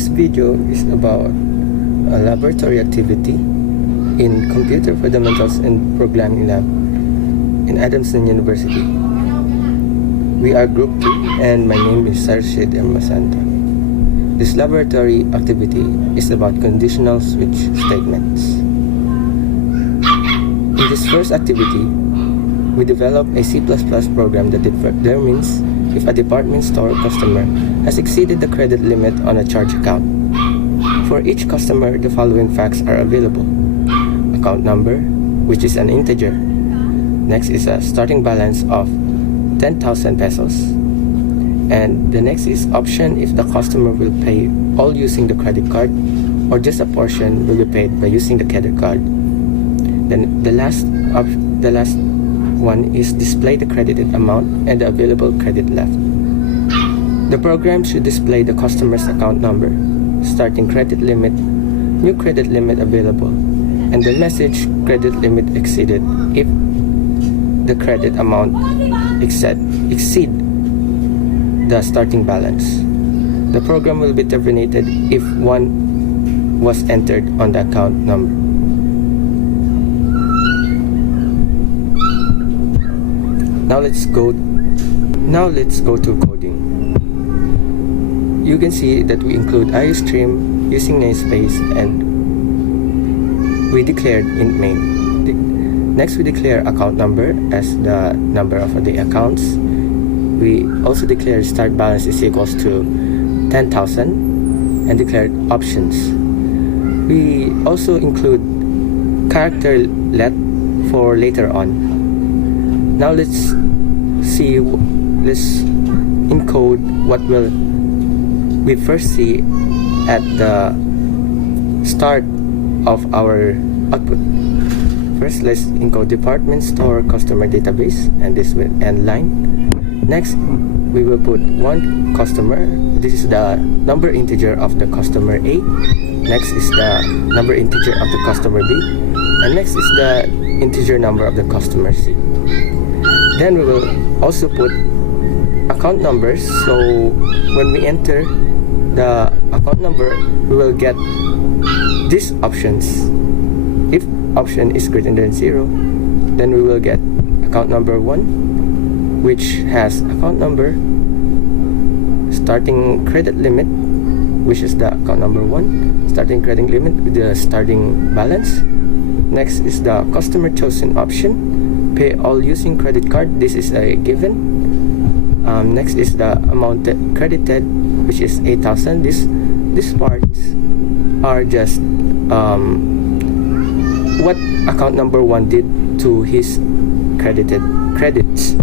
This video is about a laboratory activity in Computer Fundamentals and Programming Lab in Adamson University. We are Group 2 and my name is Sarshid M. Masanta. This laboratory activity is about conditional switch statements. In this first activity, we develop a C++ program that determines if a department store customer has exceeded the credit limit on a charge account. For each customer, the following facts are available. Account number, which is an integer. Next is a starting balance of 10,000 pesos. And the next is option if the customer will pay all using the credit card or just a portion will be paid by using the credit card. Then the last one is display the credited amount and the available credit left. The program should display the customer's account number, starting credit limit, new credit limit available, and the message credit limit exceeded if the credit amount exceed the starting balance. The program will be terminated if one was entered on the account number. Now let's go to coding. You can see that we include IOStream using namespace and we declared int main. Next we declare account number as the number of the accounts. We also declare start balance is equals to 10,000 and declared options. We also include character let for later on. Now let's encode what will we first see at the start of our output. First, let's encode department store customer database, and this will end line. Next, we will put one customer. This is the number integer of the customer A. Next is the number integer of the customer B, and next is the integer number of the customer C. Then we will also put account numbers, so when we enter the account number, we will get these options. If option is greater than 0, then we will get account number 1, which has account number, starting credit limit, which is the account number 1, starting credit limit with the starting balance. Next is the customer chosen option, pay all using credit card. This is a given. Next is the amount credited, which is 8,000. These parts are just what account number 1 did to his credits.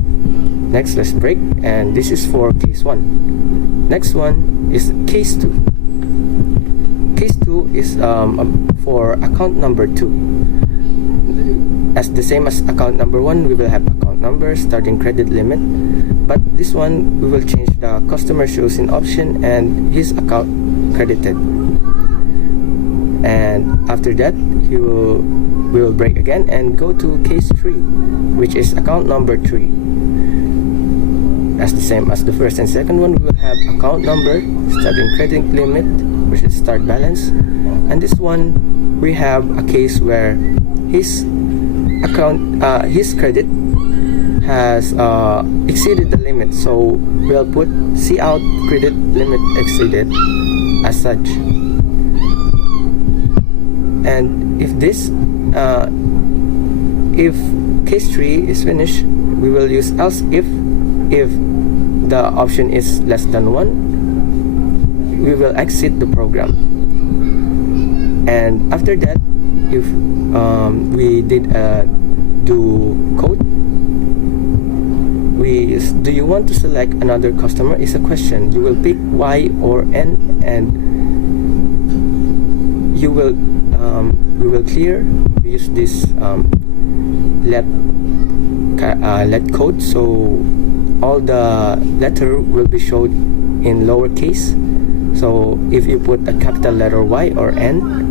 Next, let's break, and this is for case 1. Next one is case 2. Case 2 is for account number 2. As the same as account number 1, we will have account number, starting credit limit, but this one we will change the customer chosen option and his account credited. And after that, we will break again and go to case 3, which is account number 3. As the same as the first and second one, we will have account number, starting credit limit, which is start balance, and this one we have a case where his credit has exceeded the limit, so we'll put cout credit limit exceeded as such. And if case 3 is finished, we will use else if the option is less than 1, we will exit the program. And after that, if we did do code, do you want to select another customer is a question. You will pick Y or N, and we will clear. We use this let code, so all the letter will be showed in lowercase. So if you put a capital letter Y or N,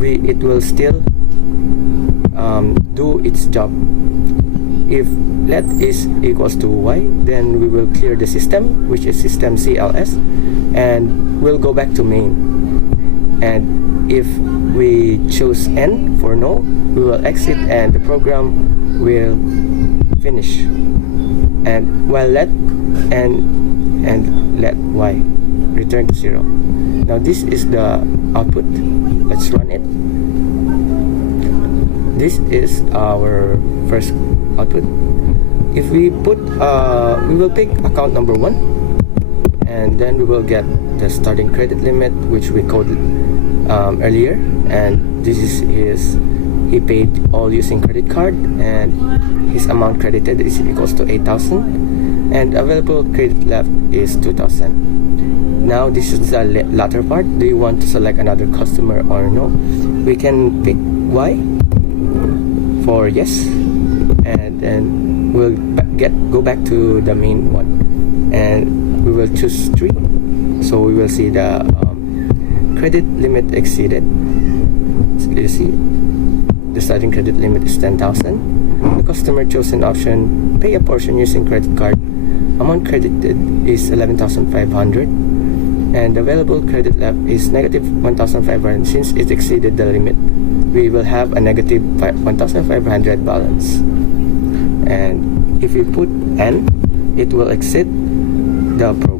it will still do its job. if let is equals to y, then we will clear the system, which is system CLS, and we'll go back to main. And if we choose n for no, we will exit and the program will finish. And while let and let y return to 0. Now this is the output. Let's run it. This is our first output. If we put we will pick account number 1, and then we will get the starting credit limit, which we coded earlier, and this is he paid all using credit card, and his amount credited is equals to 8,000, and available credit left is 2,000. Now this is the latter part. Do you want to select another customer or no? We can pick Y for yes, and then we'll go back to the main one, and we will choose 3. So we will see the credit limit exceeded. So you see the starting credit limit is 10,000. The customer chosen option, pay a portion using credit card. Amount credited is 11,500, and available credit left is negative 1,500. Since it exceeded the limit, we will have a negative 1,500 balance. And if we put n, it will exit the program.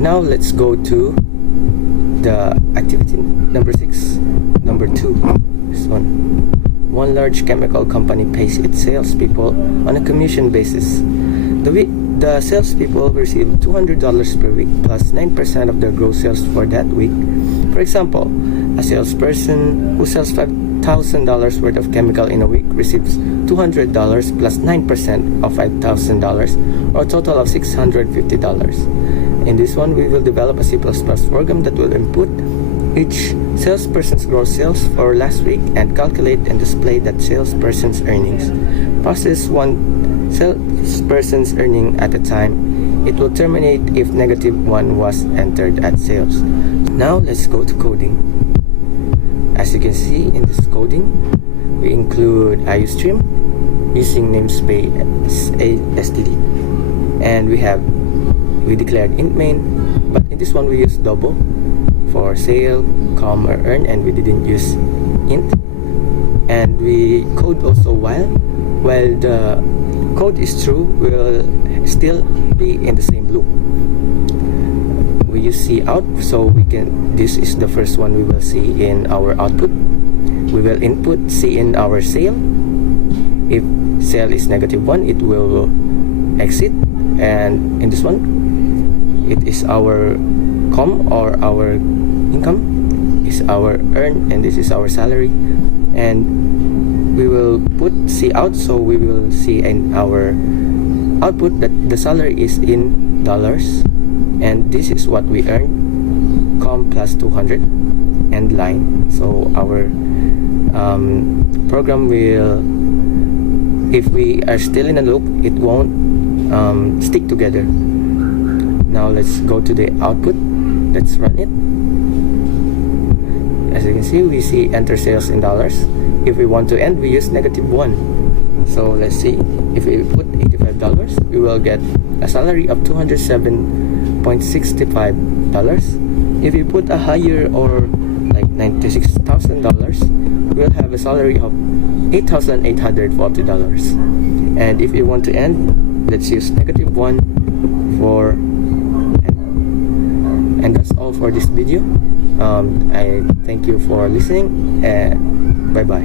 Now let's go to the activity number 6, number 2. This one large chemical company pays its salespeople on a commission basis. The salespeople receive $200 per week plus 9% of their gross sales for that week. For example, a salesperson who sells $5,000 worth of chemical in a week receives $200 plus 9% of $5,000, or a total of $650. In this one, we will develop a C++ program that will input each salesperson's gross sales for last week and calculate and display that salesperson's earnings. Process one salesperson's earning at a time. It will terminate if -1 was entered at sales. Now let's go to coding. As you can see in this coding, we include IOStream using namespace std, and we declared int main, but in this one we use double for sale, or earn, and we didn't use int. And we code also while the code is true, will still be in the same loop. We use cout, so this is the first one we will see in our output. We will input C in our sale. If sale is -1, it will exit, and in this one it is our com, or our income is our earn, and this is our salary. And we will put cout, so we will see in our output that the salary is in dollars, and this is what we earn, com plus 200, end line. So our program will, if we are still in a loop, it won't stick together. Now let's go to the output. Let's run it. As you can see, we see enter sales in dollars. If we want to end, we use -1. So let's see, if we put $85, we will get a salary of $207.65. If we put a higher, or like $96,000, we'll have a salary of $8,840. And if we want to end, let's use -1 for end. And that's all for this video. I thank you for listening, and bye bye.